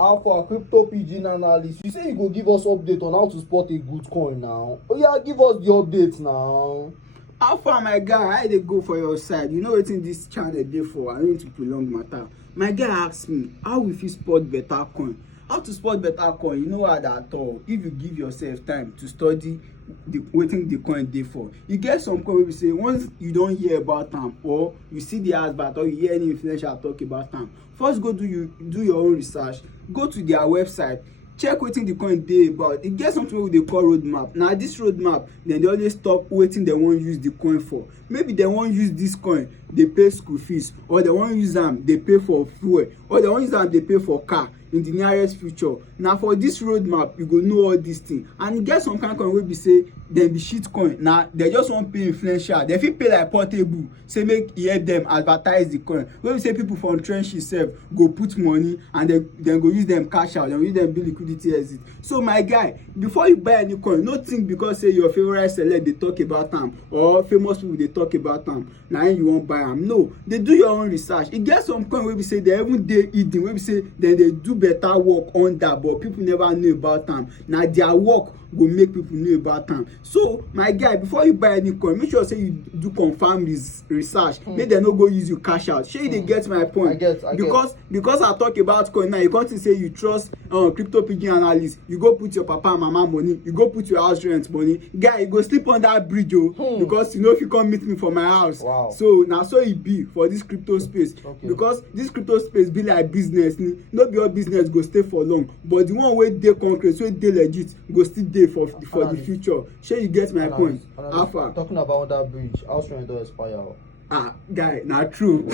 Alpha crypto Pidgin analyst, you say you go give us update on how to spot a good coin now. Oh yeah, give us the update now. How far, my guy? How dey go for your side? You know wetin this channel dey for. I no need to prolong matter. My guy ask me how we fit spot better coin. How to spot better coin? You know hard at all if you give yourself time to study wetin the coin dey for. You get some coin wey be say once you don hear about am or you see the advert or you hear any influencer talk about am, first go do your own research. Go to their website, check wetin the coin dey about. E get something wey we dey call roadmap. Na this roadmap dem dey always talk wetin dem wan use the coin for. Maybe dem wan use this coin dey pay school fees, or dem wan use am dey pay for fuel, or dem wan use am dey pay for car in the nearest future. Na for this roadmap you go know all these things. And e get some kind coin wey be say dem be shit coin. Na dem just wan pay influencer. Dem fit pay like Portable say make e help dem advertise the coin. Wey be say people from trenches sef go put money and dem go use dem cash out, dem go use dem do liquidity exit. So my guy, before you buy any coin, no think because say your favorite select dey talk about am or famous people dey talk about am na im you wan buy am. No, dey do your own research. E get some coin wey be say dem even dey hidden, wey be say dem dey do better work under but people never know about am. Na their work go make people know about am. So my guy, before you buy any coin, make sure say you do confirm research. Make dem no go use you cash out. Shey you dey get my point? I get. Because I talk about coin now, you come think say you trust crypto Pidgin analyst, you go put your papa and mama money, you go put your house rent money. Guy, you go sleep on that bridge because you know if you come meet me for my house. Wow. So na so e be for this crypto space. Okay. Because this crypto space be like business. No be all business go stay for long, but the one wey dey concrete, wey dey legit, go still dey for the future. Shey you get my point? How far? Talking about that bridge, house rent don expire. Guy, na true.